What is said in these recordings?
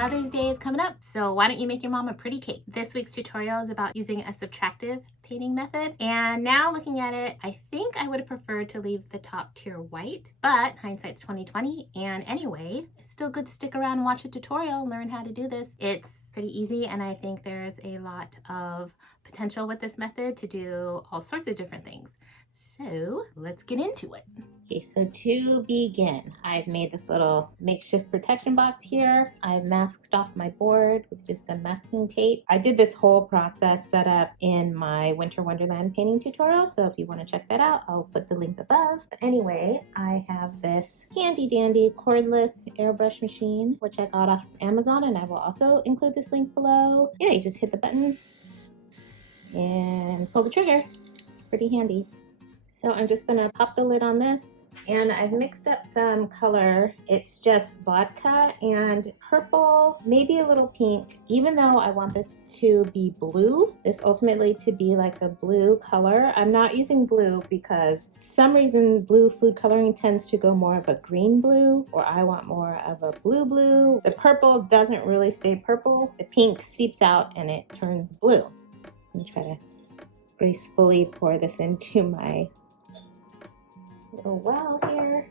Mother's Day is coming up, so why don't you make your mom a pretty cake? This week's tutorial is about using a subtractive painting method, and now looking at it, I think I would have preferred to leave the top tier white, but hindsight's 2020, and anyway, it's still good to stick around and watch a tutorial and learn how to do this. It's pretty easy, and I think there's a lot of potential with this method to do all sorts of different things. So let's get into it. Okay, so to begin, I've made this little makeshift protection box here. I've masked off my board with just some masking tape. I did this whole process set up in my Winter Wonderland painting tutorial, so if you want to check that out, I'll put the link above. But anyway, I have this handy dandy cordless airbrush machine, which I got off Amazon, and I will also include this link below. Yeah, you just hit the button and pull the trigger. It's pretty handy. So I'm just gonna pop the lid on this, and I've mixed up some color. It's just vodka and purple, maybe a little pink. Even though I want this to be blue, this ultimately to be like a blue color, I'm not using blue because for some reason blue food coloring tends to go more of a green blue, or I want more of a blue blue. The purple doesn't really stay purple. The pink seeps out and it turns blue. Let me try to gracefully pour this into my little well here.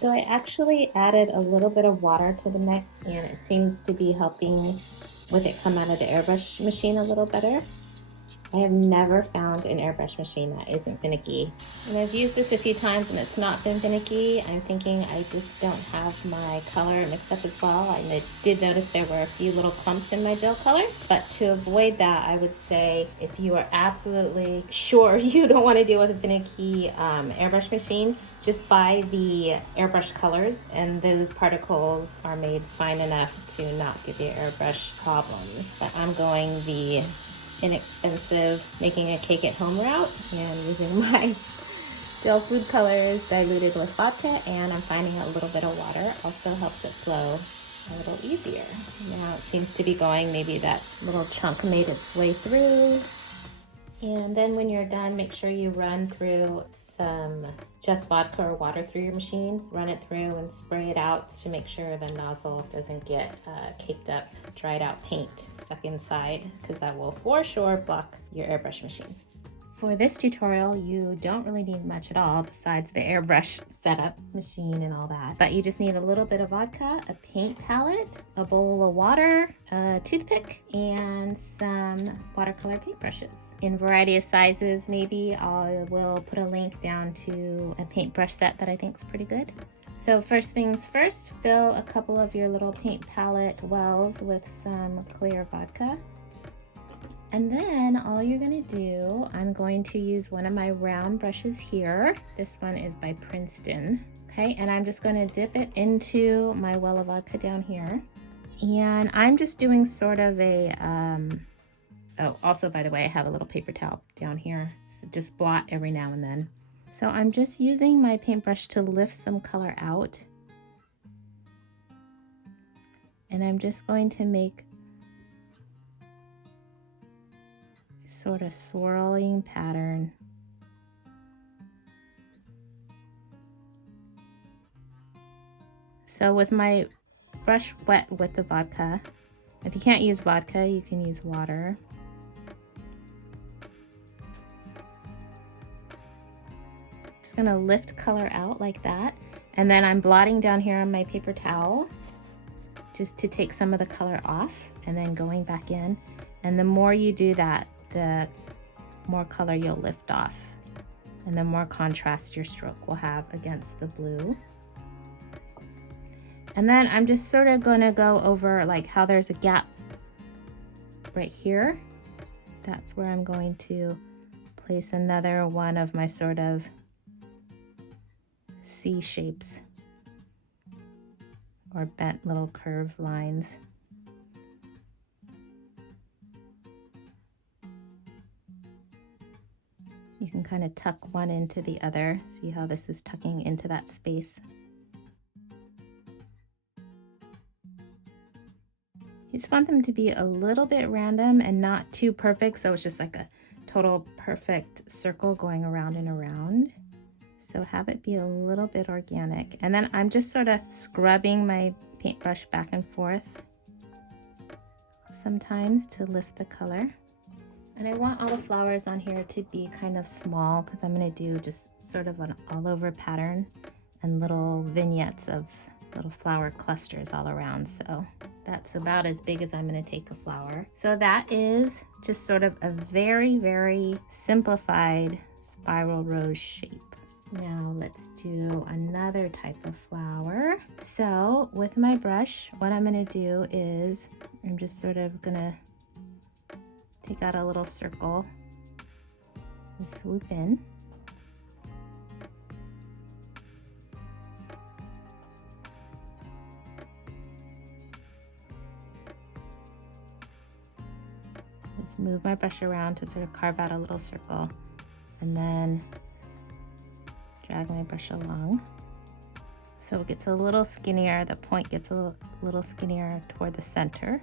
So I actually added a little bit of water to the mix, and it seems to be helping with it come out of the airbrush machine a little better. I have never found an airbrush machine that isn't finicky. And I've used this a few times and it's not been finicky. I'm thinking I just don't have my color mixed up as well. I did notice there were a few little clumps in my gel color, but to avoid that, I would say if you are absolutely sure you don't want to deal with a finicky airbrush machine, just buy the airbrush colors, and those particles are made fine enough to not give you airbrush problems. But I'm going the inexpensive making a cake at home route and using my gel food colors diluted with vodka, and I'm finding a little bit of water also helps it flow a little easier. Now it seems to be going, maybe that little chunk made its way through. And then when you're done, make sure you run through some just vodka or water through your machine. Run it through and spray it out to make sure the nozzle doesn't get caked up, dried out paint stuck inside, because that will for sure block your airbrush machine. For this tutorial, you don't really need much at all besides the airbrush setup machine and all that. But you just need a little bit of vodka, a paint palette, a bowl of water, a toothpick, and some watercolor paintbrushes. In a variety of sizes, maybe I will put a link down to a paintbrush set that I think is pretty good. So first things first, fill a couple of your little paint palette wells with some clear vodka. And then all you're gonna do, I'm going to use one of my round brushes here. This one is by Princeton, okay? And I'm just gonna dip it into my well of vodka down here. And I'm just doing sort of a, oh, also by the way, I have a little paper towel down here. So just blot every now and then. So I'm just using my paintbrush to lift some color out. And I'm just going to make sort of swirling pattern. So with my brush wet with the vodka, if you can't use vodka, you can use water. Just gonna lift color out like that. And then I'm blotting down here on my paper towel just to take some of the color off, and then going back in. And the more you do that, the more color you'll lift off, and the more contrast your stroke will have against the blue. And then I'm just sort of going to go over like how there's a gap right here. That's where I'm going to place another one of my sort of C shapes or bent little curved lines. You can kind of tuck one into the other. See how this is tucking into that space. You just want them to be a little bit random and not too perfect, so it's just like a total perfect circle going around and around. So have it be a little bit organic. And then I'm just sort of scrubbing my paintbrush back and forth sometimes to lift the color. And I want all the flowers on here to be kind of small because I'm going to do just sort of an all over pattern and little vignettes of little flower clusters all around. So that's about as big as I'm going to take a flower. So that is just sort of a very, very simplified spiral rose shape. Now let's do another type of flower. So with my brush, what I'm going to do is I'm just sort of going to take out a little circle and swoop in. Just move my brush around to sort of carve out a little circle and then drag my brush along. So it gets a little skinnier, the point gets a little skinnier toward the center,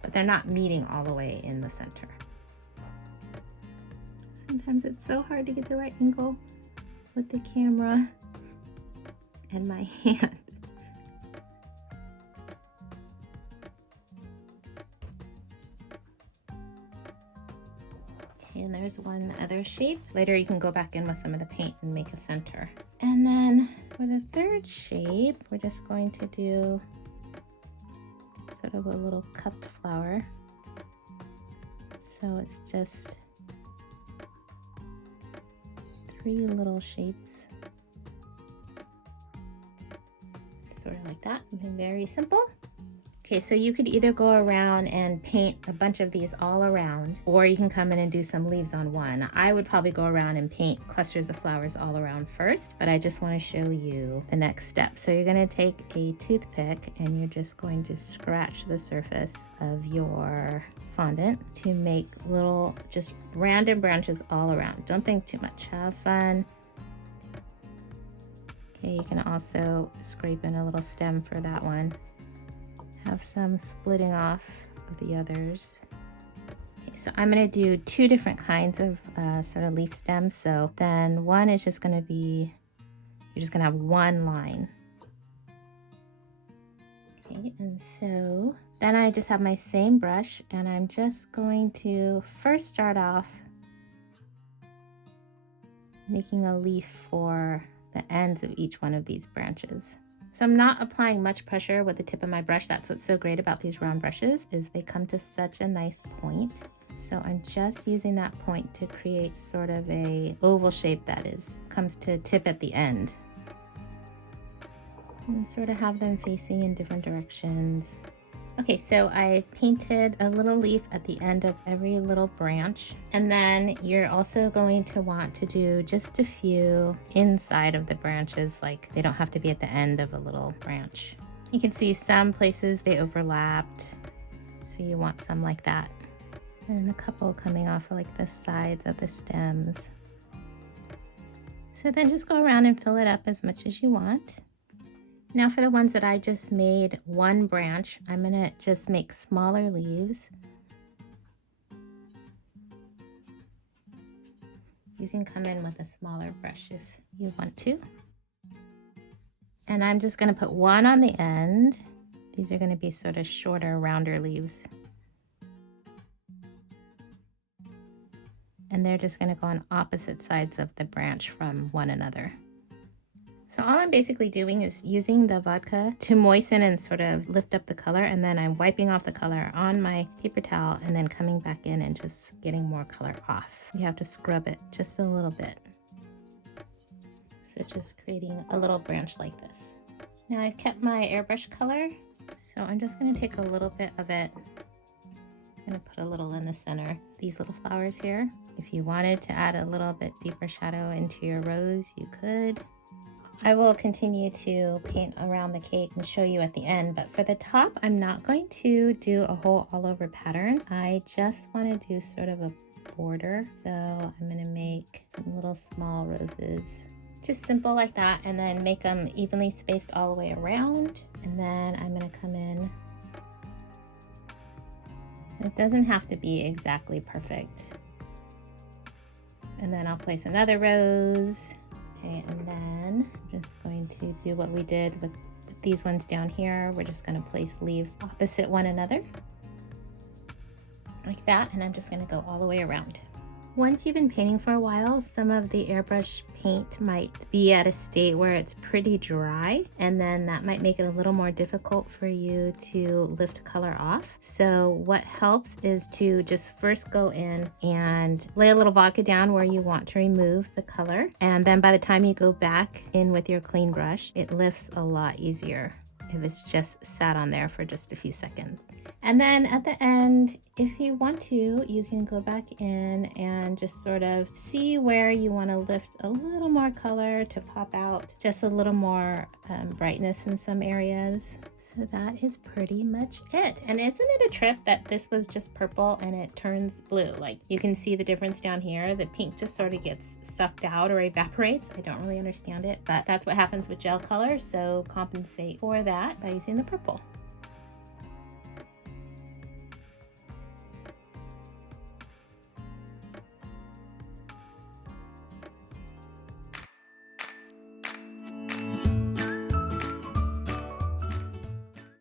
but they're not meeting all the way in the center. Sometimes it's so hard to get the right angle with the camera and my hand. And there's one other shape. Later you can go back in with some of the paint and make a center. And then for the third shape, we're just going to do sort of a little cupped flower. So it's just 3 little shapes. Sort of like that, very simple. Okay, so you could either go around and paint a bunch of these all around, or you can come in and do some leaves on one. I would probably go around and paint clusters of flowers all around first, but I just want to show you the next step. So you're going to take a toothpick and you're just going to scratch the surface of your fondant to make little just random branches all around. Don't think too much, have fun. Okay, you can also scrape in a little stem for that one. Have some splitting off of the others. Okay, so I'm going to do 2 different kinds of sort of leaf stems. So then one is just going to be, you're just going to have one line. Okay, and so then I just have my same brush and I'm just going to first start off making a leaf for the ends of each one of these branches. So I'm not applying much pressure with the tip of my brush. That's what's so great about these round brushes, is they come to such a nice point. So I'm just using that point to create sort of a oval shape that comes to tip at the end. And sort of have them facing in different directions. Okay, so I've painted a little leaf at the end of every little branch. And then you're also going to want to do just a few inside of the branches, like they don't have to be at the end of a little branch. You can see some places they overlapped, so you want some like that. And a couple coming off of like the sides of the stems. So then just go around and fill it up as much as you want. Now for the ones that I just made one branch, I'm going to just make smaller leaves. You can come in with a smaller brush if you want to. And I'm just going to put one on the end. These are going to be sort of shorter, rounder leaves. And they're just going to go on opposite sides of the branch from one another. So all I'm basically doing is using the vodka to moisten and sort of lift up the color, and then I'm wiping off the color on my paper towel and then coming back in and just getting more color off. You have to scrub it just a little bit. So just creating a little branch like this. Now I've kept my airbrush color, so I'm just going to take a little bit of it. I'm going to put a little in the center. These little flowers here. If you wanted to add a little bit deeper shadow into your rose, you could. I will continue to paint around the cake and show you at the end, but for the top, I'm not going to do a whole all over pattern. I just want to do sort of a border. So I'm going to make some little small roses, just simple like that, and then make them evenly spaced all the way around. And then I'm going to come in It doesn't have to be exactly perfect. And then I'll place another rose. Okay, and then I'm just going to do what we did with these ones down here. We're just going to place leaves opposite one another like that, and I'm just going to go all the way around. Once you've been painting for a while, some of the airbrush paint might be at a state where it's pretty dry, and then that might make it a little more difficult for you to lift color off. So what helps is to just first go in and lay a little vodka down where you want to remove the color, and then by the time you go back in with your clean brush, it lifts a lot easier if it's just sat on there for just a few seconds. And then at the end, if you want to, you can go back in and just sort of see where you want to lift a little more color to pop out just a little more brightness in some areas. So that is pretty much it. And isn't it a trip that this was just purple and it turns blue? Like, you can see the difference down here. The pink just sort of gets sucked out or evaporates. I don't really understand it, but that's what happens with gel color. So compensate for that by using the purple.